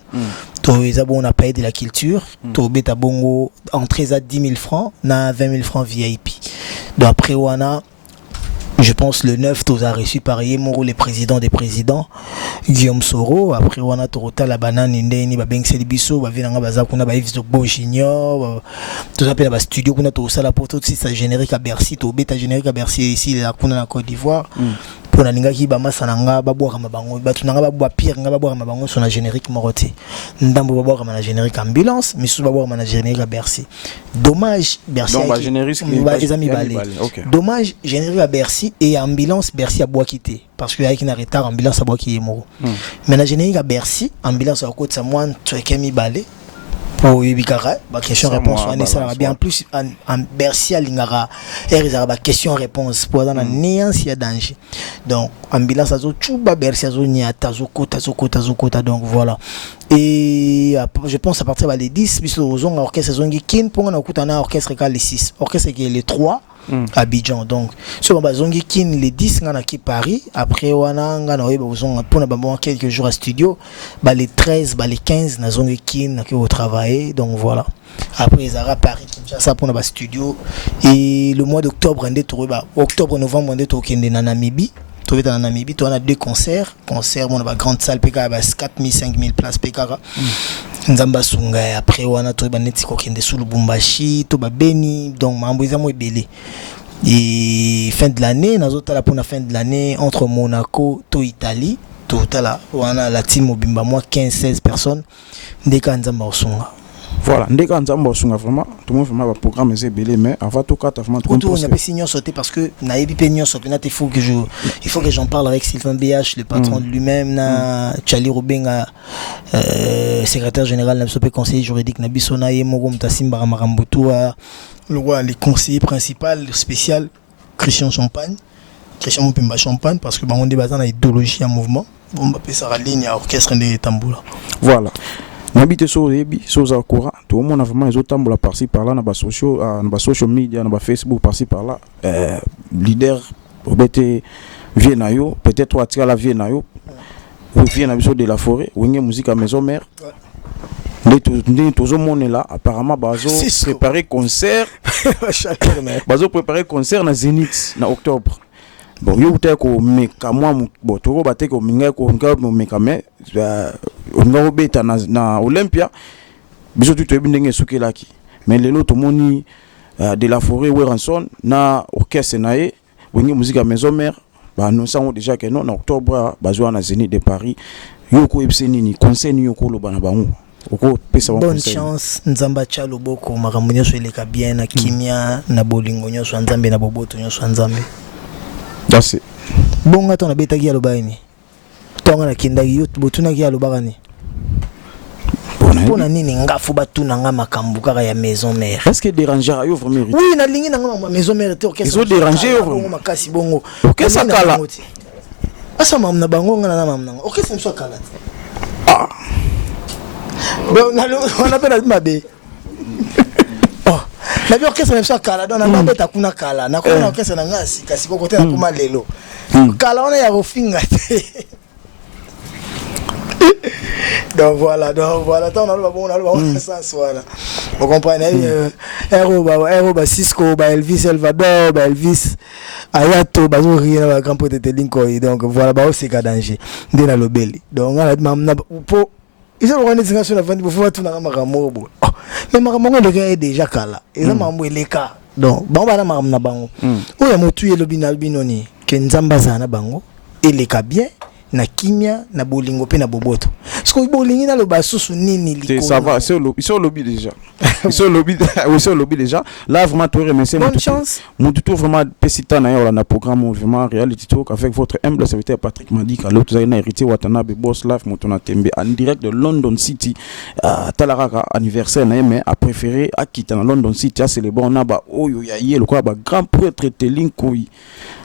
On a payé de la culture. Torbé ta bongo entrée à 10 000 francs, na 20 000 francs VIP. Donc après on a, je pense le 9, tu as reçu par Yemoro, le président des présidents, Guillaume Soro. Après on a Torota la banane indeni ba beng selibiso ba vinanga baza kuna ba Yves Bo Junior, tout ça la studio kuna to sala pour tout ça générique à Bercy, to beta générique à Bercy ici la kuna na Côte d'Ivoire. Pour na linga ki ba masananga ba boire mabango ba tunanga ba boire pire nga ba boire mabango sur la générique moroté ndambo ba boire na générique ambulance mais sous ba boire na générique à Bercy. Dommage Bercy donc ba générique les amis balé. Dommage générique à Bercy et ambulance Bercy à bois quitter parce que avec un retard ambulance à bois qui est mort. Mais na générique à Bercy ambulance à côté ça moi tu es kemi balé pour Yubikara, question réponse on est ça bien plus en Bercy à Lingara et question réponse pour dans la néant s'il y a danger. Donc ambulance azo chuba Bercy azo niata zokota donc voilà. Et je pense à partir des 10 biso ozonga orchestre zongi kin pour on okuta na orchestre ka les 6 orchestre qui est les 3 Abidjan donc sur bazongi kin les 10 ngana ki Paris après wana ngana oyeba ozonga pour na ba quelques jours à studio ba les 13 ba les 15 na zongi kin qui au travail donc voilà après ils ara Paris ça pour na ba studio et le mois d'octobre ndé to ba octobre novembre ndé to kende na Namibie. En Namibie, on a 2 concerts. On a une grande salle, 4 000, 5 000 places. Nzamba Sunga, après, on a trouvé des gens qui sont Lubumbashi, Beni, donc Mamboisa Mouébélé. Et fin de l'année, pour la fin de l'année, entre Monaco et Italie, on a la team Mobimba, moi 15-16 personnes, dès qu'on Nzamba Sunga. Voilà, dès qu'on a vraiment, tout le monde fait un programme belé, mais avant tout cas, vraiment tout le monde. On a pas signé sauter parce que naïbi peignant sauter. Il faut que j'en parle avec Sylvain BH, le patron de lui-même, na Charlie Robenga, secrétaire général, na conseiller juridique, na Bissona Yemoro Mtasimba Marambutu, le conseiller principal spécial Christian Champagne, Christian Mpemba Champagne, parce que on débat dans l'idéologie en mouvement. On va passer à la ligne à orchestre de Tamboula. Voilà. N'habite sur les sur courant tout le monde a vraiment les autres tambours par-ci par-là dans les social media dans les Facebook par-ci par-là leader obété Viennayo peut-être toi tu as la Viennayo ou Vienna de la forêt ou une musique à maison mère tout le monde est là apparemment bazo préparer concert bazo préparer concert na Zénith en octobre bon yo te ko meka moi bon to ba te ko minga ko meka me on va beta na Olympia biso tu to ndenge sukelaki mais lelo to moni de la forêt Weranson na orchestre nae bongi musique à maison mère ba nous savons déjà que non en octobre bazwa na Zénith de Paris yo ko ebseni ni conseil ni yo ko loba na bango oko pesa bonne chance nzamba cha loboko makambo nyonso eleka bien na kimia na bolingo nyonso nzambe na boboto nyonso nzambe that's it bonga to na betaki ya lobaini tonga na kindaki yo botuna ki ya lobakani pona nini ngafu batuna nga makambo kaka ya maison mère est-ce que déranger yo vraiment oui na lingi na nga maison mère te orchestre ils ont dérangé yo vraiment makasi bongo orchestre kala asa mam na bango nga na mam na orchestre mso kala ah bon on appelle mabe oh la bi orchestre mso kala donc na babeta kuna kala na kuna orchestre na ngasi kasi ko côté na kuma lelo kala on ya rofinga donc voilà tant on a ça soit vous comprenez Aero Cisco Elvis Elvador Elvis Ayato bazo rien na grand pote de Linko donc voilà ba c'est ka danger ndena lobeli donc on pour ils ont organisé sur la vente pour tout na makambo mais makambo le déjà kala ils ont mambo eleka donc ba na makambo na bango oya motu ye lobina binoni ke nzamba zana bango eleka bien na kimia na bolingo pe na boboto parce que bolingi na lo basusu nini liko ça va c'est au lobby déjà c'est au lobby déjà là vraiment tout remercier bonne chance mon tout vraiment pesita na yo na programme vraiment reality talk avec votre humble serviteur Patrick Madika l'autre avez hérité Watanabe Boss Life motona tembe en direct de London City talaraka anniversaire na mais a préféré à quitter na London City c'est le bon na ba oyo ya ye le quoi ba grand prêtre Telinkoyi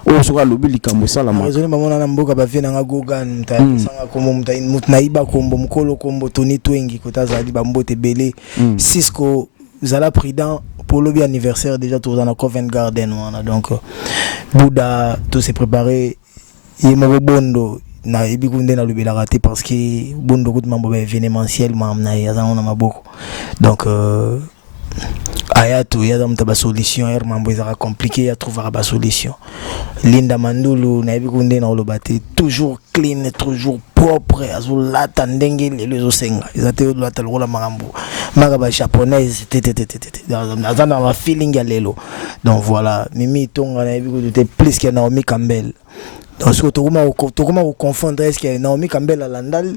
o sera lobby likambo sala ma raison maman na mboka ba vena nga gogan sanga kombo mutnaiba kombo mukolo kombo Tony Twengi kotazali ba mbote belé Cisco zala prudent pour le anniversaire déjà tout dans Covent Garden wana donc Bouddha tout s'est préparé yemo bondo na ibikunde na lobela raté parce que bondo ko mambo ba événementiel mamna yazana maboko donc ayato ya mta ba solution er mambo ezaka compliqué à trouver ba solution Linda Mandulu na ibikunde na lobate toujours clean toujours propre azula tandenge les osenga izate lata lola marambo magaba japonaise azana ma feeling ya lelo donc voilà mimi tonga na ibikunde plus que Naomi Campbell donc ce que tokoma confondre est-ce que Naomi Campbell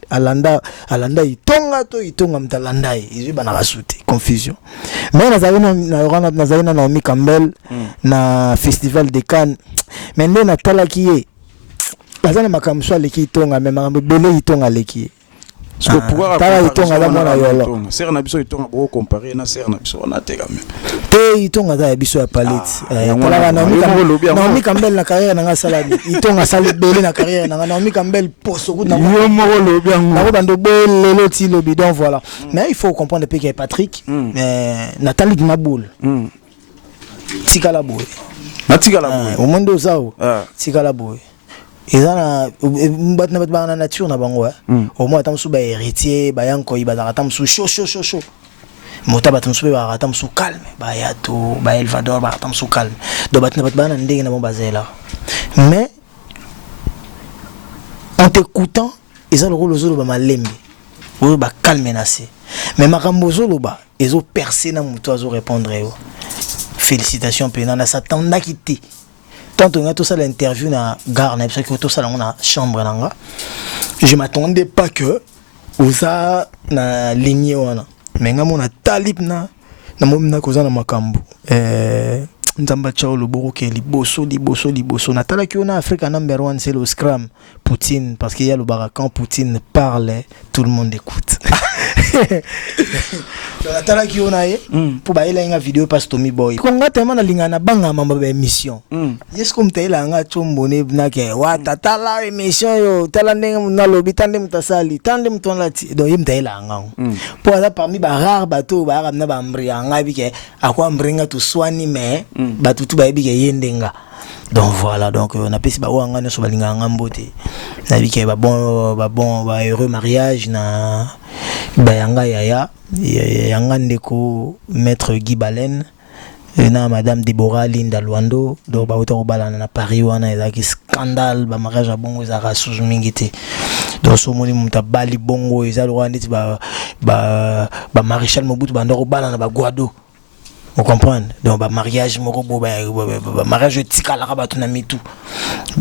alanda itonga mtalanda izo bana rasute confusion mais na Naomi Campbell na festival de Cannes mais ndena talaki ye bazana makamso aleki itonga mais makambo bele itonga leki parce que pouvoir tala itonga la mona yolo ser na biso itonga bo comparer na ser na biso na te quand même te itonga za biso ya palette tala Naomi Campbell na carrière na salami itonga sali bele na carrière na Naomi Campbell poso ku na yo mo lobi na ko bando lelo ti lobi donc voilà mais il faut comprendre que Patrick Nathalie Maboul tikala boy au monde zao tikala boy ezana mbatna batbana nature na bango au moins tamsu ba héritier ba yanko ibadaka tamsu chaud mota batamsu ba tamsu calme ba yato ba Elvador ba tamsu calme do batna batbana ndenge na bombazela mais en t'écoutant ezana rolo zolo ba malembe o ba calme nase mais makambo zolo ba ezo percer na muto azo répondre yo félicitations pena na satanda kiti tant on a tout ça l'interview na gare na parce que tout ça on a chambre nanga je m'attendais pas que uza na ligne wana mais ngamo na talip na momina kozana makambo nzamba chao loboko ke liboso na tala ki on a Africa number 1 c'est le scrum Poutine parce qu'il y a le barakan Poutine parle tout le monde écoute la tala ki on a pour ba ila nga vidéo pas Tommy Boy ko ngata mana linga na banga mamba ba émission yes comme taila nga chombone na ke wa tatala émission yo tala ndenge na lobi tande mutasali tande mutona ti do yim taila nga pour ça parmi ba rare bateau ba ramna ba mbri nga bi ke akwa mbringa to swani mais batutu ba bi ke yendenga donc voilà donc on a pesi ba wanga ne so balinga ngambote na bi ke ba bon ba heureux mariage na ba yanga yanga ndeko maître Guy Baleine na madame Deborah Linda Luando donc ba auto bala na Paris wana ezaki scandale ba mariage bongo za rasuzu mingite donc so moni muta bali bongo ezalo wana nditi ba Maréchal Mobutu ba ndoko bala na ba Guado. Vous comprenez? Donc, le mariage, le mariage, tikala rabatu na mitu.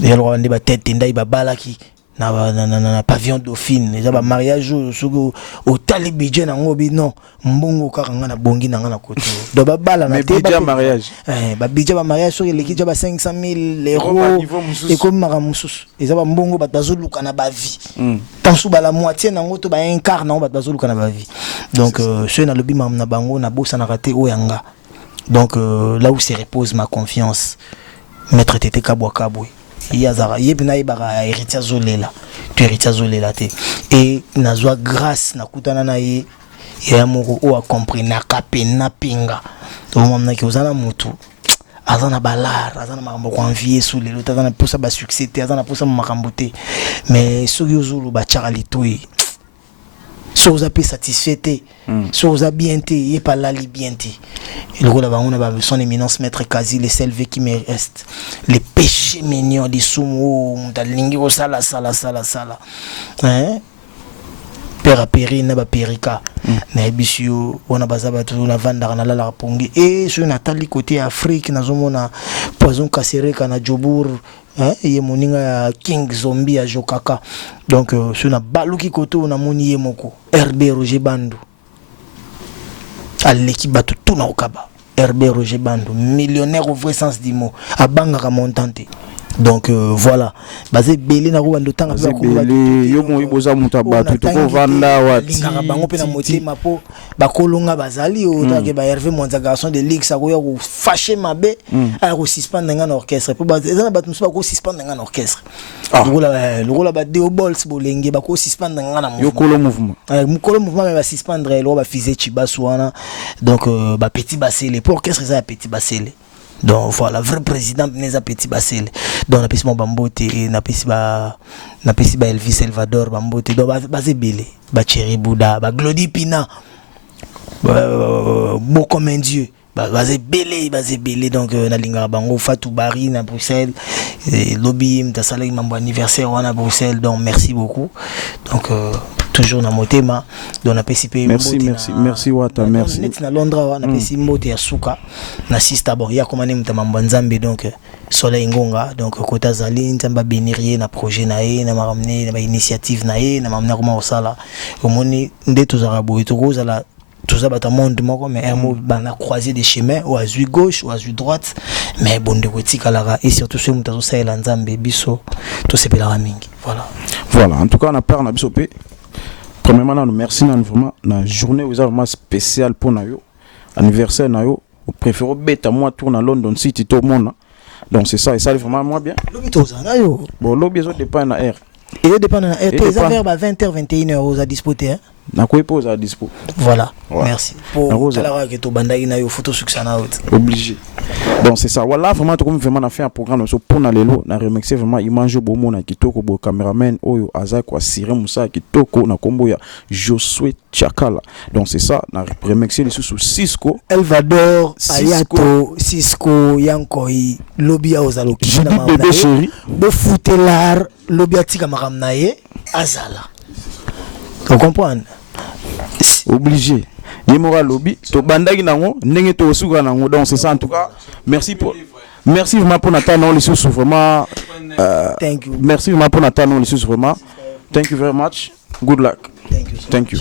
Et alors, on dit ba tête tenda iba balaki na pavillon Dauphine. Et le mariage au tali budget na ngobi non. Mbongo kaka ngana bongi na ngana koto. Donc ba bala na te ba mariage. Ba budget ba mariage sur l'équipe ba 500 000 euros. Et comme maramusus. Et ça ba mbongo ba bazoluka na ba vie. Tant sous ba la moitié na ngoto ba un quart na ba bazoluka na ba vie. Donc ceux na lobi mam na bango na bossa na raté oyanga. Donc là où se repose ma confiance, Maître Tété Kabwa Kabwe. Il y a Zara, il y a héritier Zolela, tu héritier Zolela te. Et na joie grâce na kutana na ye, il y a moko o a compris na kapé na pinga. Donc on m'a dit que zana mutu, azana balar, azana makambo envier sous les autres, azana poussa ba succès, azana poussa makambo te. Mais sur yozulu ba charali toi. Si vous avez satisfait, si vous avez bien été, il n'y a pas là bien été. Le rôle de son éminence maître quasi les selves qui me restent. Les péchés mignons, les soumous, les sala. Hein? Père péri, n'a pas périka. Mais bisio, on a basaba tout la vanda na la pongi. Et sur Nathalie côté Afrique, na zomona poison casséré kana Jobour. Ye moninga King Zombie à Jokaka. Donc sur na baluki koto na moni moko RB Roger Bandu à l'équipe batu tout na okaba RB Roger Bandu millionnaire au vrai sens du mot à bangaka montante. Donc voilà basé belé na rwanda tanga ba ko yo mo iboza muta batu to ko vanda wati linga bango pe na motema po ba kolonga bazali o ta ke ba Hervé Monza garçon de ligue ça ko ya ko fâcher mabe a ko suspendre ngana orchestre po ba ezana batu musu ba ko suspendre ngana orchestre lokola ba deo bols bolenge ba ko suspendre ngana mouvement yo kolo mouvement mukolo mouvement ba suspendre lo ba fize chibasu wana donc ba petit basele pour orchestre ça petit basele. Donc voilà, vrai président Neza Petit Basile. Donc na pesi mo bambote na pesi ba Elvis Salvador bambote. Donc ba zebele, ba Thierry Bouda, ba Glody Pina. Beau comme un dieu. Ba zebele donc na linga bango Fatou Bari na Bruxelles. Lobby mtasala mambo anniversaire wana Bruxelles. Donc merci beaucoup. Donc toujours na motema donc na pesipe merci wata merci net na Londres na pesi mote ya suka na sister bon ya komane mtamamba nzambe donc Soleil Ngonga donc kota zali ntamba bénirie na projet na ye na maramne na ba initiative na ye na mamna koma osala omoni nde tozara boye tokozala tout bata monde moko mais un bana croiser des chemins ou à gauche ou à droite mais bon de kotika lara et surtout ce mutazo sa ela nzambe biso to sepela mingi voilà en tout cas on a peur na biso pe. Premièrement, nous merci vraiment la journée où vraiment spéciale pour nous, anniversaire nous, au préféré bêta moi tourne à London City tout le monde. Donc c'est ça et ça vraiment moi bien. Lobby tous yo. Bon lobby ça dépend na air. Et dépend na air. Tes affaires à 20h 21h à disposer hein. Na quoi pose à dispo. Voilà. Ouais. Merci. Pour la que to bandai na yo photo succès na out. Obligé. Donc c'est ça. Voilà vraiment tout comme vraiment on a fait un programme sur pour na lelo na remercier vraiment image bomo na kitoko bo cameraman oyo aza kwa Siré Moussa kitoko na kombo ya Josué Chakala. Donc c'est ça na remercier les sous Cisco Elvador Ayato Cisco Yankoi Lobby a ozalo kina mama bébé chéri bo foutelar Lobby atika makamna ye azala. Vous comprenez? Obligé. Yemora lobby to bandaki nango ndenge to suka nango donc c'est ça en tout cas merci vraiment pour Nathan les sous vraiment thank you merci vraiment pour Nathan les sous vraiment thank you very much good luck thank you